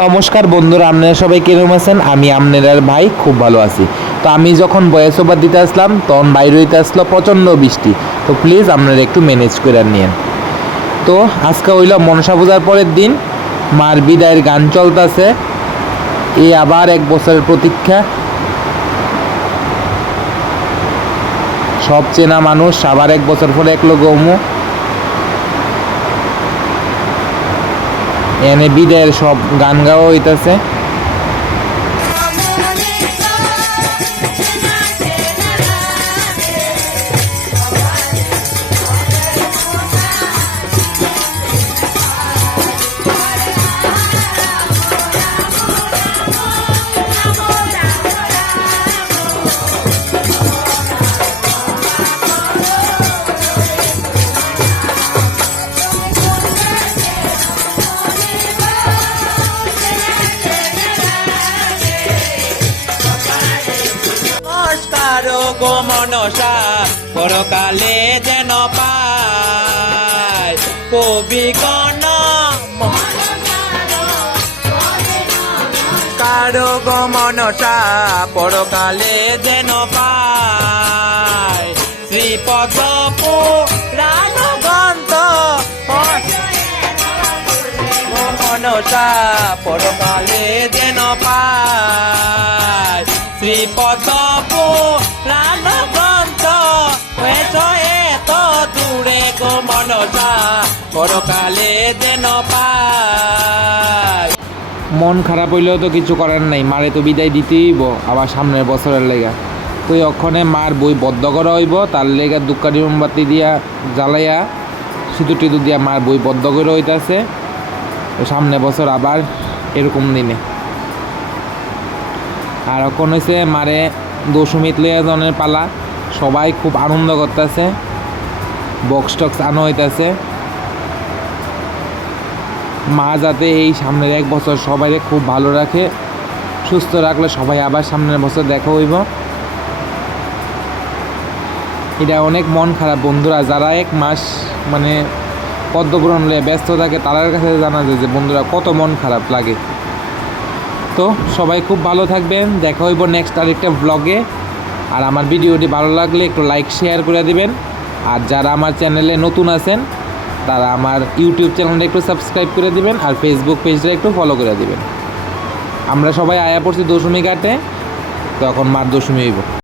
নমস্কার বন্ধুরা, আপনারা সবাই কিরকম আছেন? আমি আপনার ভাই খুব ভালো আছি। তো আমি যখন ভয়েস ওভার দিতে আসলাম তখন বাইরে হইতে আসলো প্রচণ্ড বৃষ্টি। তো প্লিজ আপনারা একটু ম্যানেজ করে নিয়েন। তো আজকে হইল মনসা পূজার পরের দিন, মার বিদায়ের গান চলতেছে। এই আবার এক বছরের প্রতীক্ষা। সব চেনা মানুষ আবার এক বছর পরে একলো গৌমু এনে বিদায়ের সব গান গাওয়া হইতেছে। গো মনসা পরকালে যেন পায় কবি কন কারো গো মনসা পরকালে যেন পায় শ্রীপদ পুরাণ গ্রন্থ মনসা পরকালে যেন পায় শ্রীপদ পুরাণ গ্রন্থ এত দূরে গো মনসা পরকালে যেন পায়। মন খারাপ হইলেও তো কিছু করার নাই, মারে তো বিদায় দিতেই হইব আবার সামনের বছরের লেগা। তো ওখানে মার বই বদ্ধ করা হইব, তার লেগা দুঃখানি মোমবাতি দিয়া জ্বালাইয়া সিঁদুর টিঁদুর দিয়া মার বই বদ্ধ করে হইতাছে। সামনে বছর আবার এরকম দিনে। আর এখন হয়েছে মারে দশমীত লইয়া জনের পালা, সবাই খুব আনন্দ করতেছে, বক্স টক্স আনো হইতেছে। মা যাতে এই সামনের এক বছর সবাই খুব ভালো রাখে, সুস্থ রাখলে সবাই আবার সামনের বছর দেখা হইব। এটা অনেক মন খারাপ বন্ধুরা, যারা এক মাস মানে পদ্মপুরাণ লইয়া ব্যস্ত থাকে তাদের কাছে জানা যায় যে বন্ধুরা কত মন খারাপ লাগে। তো সবাই খুব ভালো থাকবেন, দেখা হইব নেক্সট আরেকটা ব্লগে। আর আমার ভিডিওটি ভালো লাগলে একটু লাইক শেয়ার করে দিবেন। আর যারা আমার চ্যানেলে নতুন আছেন তারা আমার ইউটিউব চ্যানেলটা একটু সাবস্ক্রাইব করে দিবেন, আর ফেসবুক পেজটা একটু ফলো করে দিবেন। আমরা সবাই আয়া পড়ছি দশমী ঘাটে, তখন মার দশমী হইব।